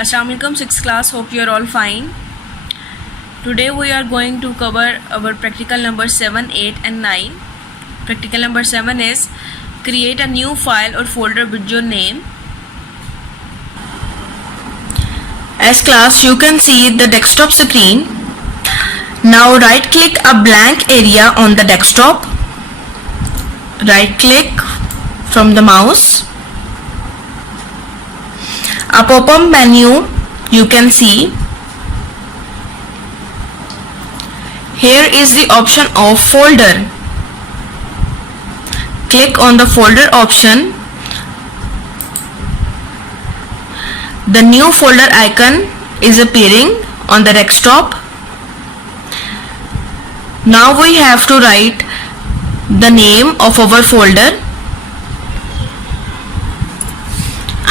Assalamualaikum 6th class, hope you are all fine. Today we are going to cover our practical number 7, 8 and 9. Practical number 7 is create a new file or folder with your name. As class, you can see the desktop screen. Now right click a blank area on the desktop. Right click from the mouse. A pop-up menu you can see. Here is the option of folder. Click on the folder option. The new folder icon is appearing on the desktop. Now we have to write the name of our folder.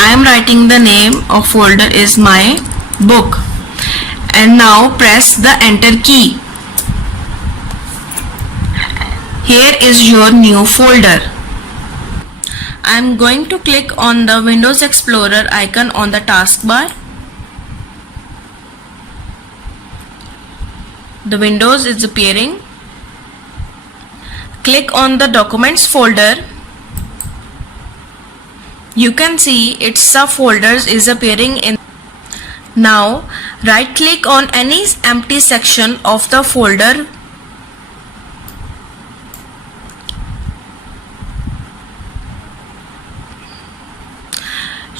I am writing the name of folder is my book, and now press the enter key. Here is your new folder. I am going to click on the Windows Explorer icon on the taskbar. The Windows is appearing. Click on the Documents folder. You can see its subfolders is appearing in. Now right click on any empty section of the folder.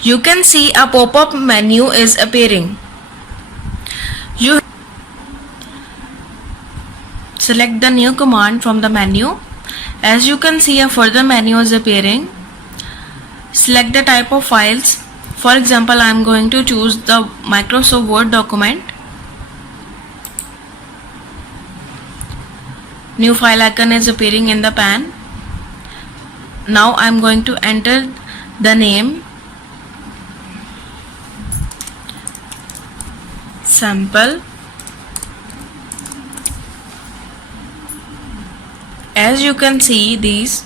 You can see a pop-up menu is appearing. You select the new command from the menu. As you can see, a further menu is appearing. Select the type of files. For example, I am going to choose the Microsoft Word document. New file icon is appearing in the pane. Now I am going to enter the name sample. As you can see, these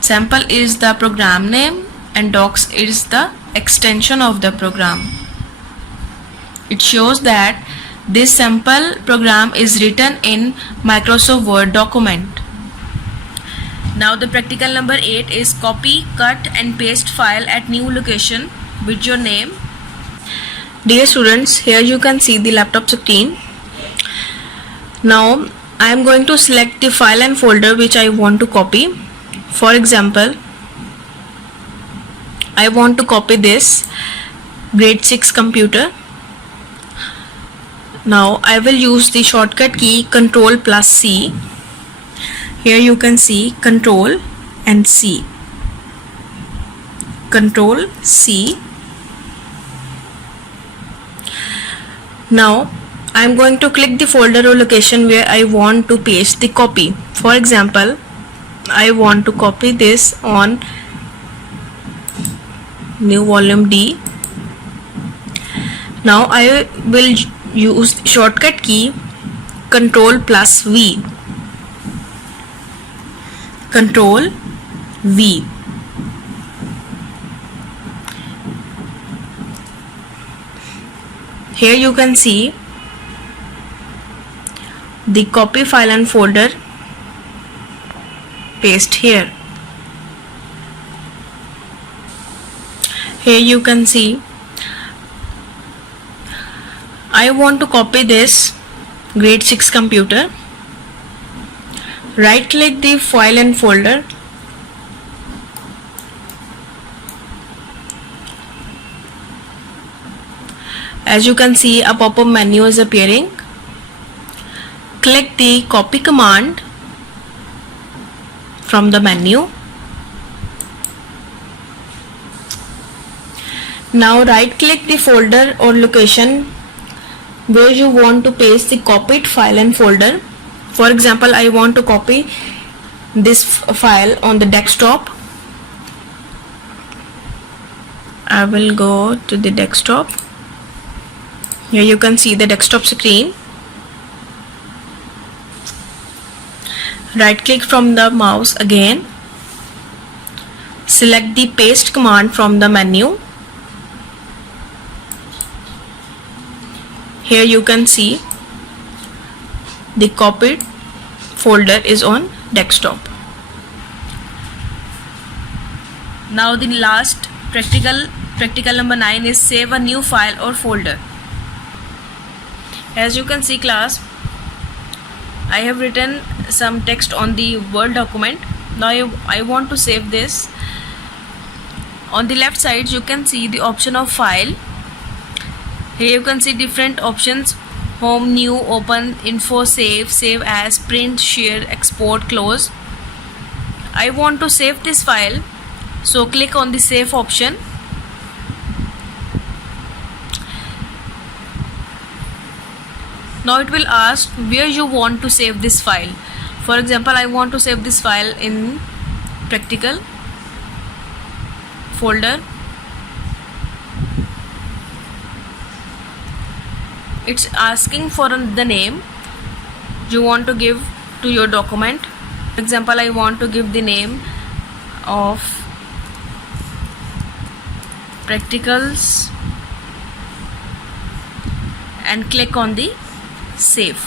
sample is the program name and docs is the extension of the program. It shows that this sample program is written in Microsoft Word document. Now the practical number 8 is copy, cut and paste file at new location with your name. Dear students, here you can see the laptop screen. Now I am going to select the file and folder which I want to copy. For example, I want to copy this grade 6 computer. Now I will use the shortcut key Ctrl plus C. Here you can see Ctrl and C. Ctrl C. Now I am going to click the folder or location where I want to paste the copy. For example, I want to copy this on new volume D. Now I will use shortcut key Ctrl plus V. Ctrl V. Here you can see the copy file and folder paste here. Here you can see I want to copy this grade 6 computer. Right click the file and folder. As you can see, a pop-up menu is appearing. Click the copy command from the menu. Now right click the folder or location where you want to paste the copied file and folder. For example, I want to copy this file on the desktop. I will go to the desktop. Here you can see the desktop screen. Right click from the mouse again. Select the paste command from the menu. Here you can see the copied folder is on desktop. Now the last practical number 9 is save a new file or folder. As you can see class, I have written some text on the Word document. Now I want to save this. On the left side you can see the option of file. Here you can see different options: home, new, open, info, save, save as, print, share, export, close. I want to save this file, so click on the save option. Now it will ask where you want to save this file. For example, I want to save this file in practical folder. It's asking for the name you want to give to your document. For example, I want to give the name of practicals and click on the save.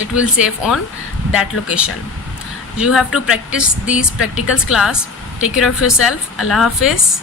It will save on that location. You have to practice these practicals class. Take care of yourself. Allah Hafiz.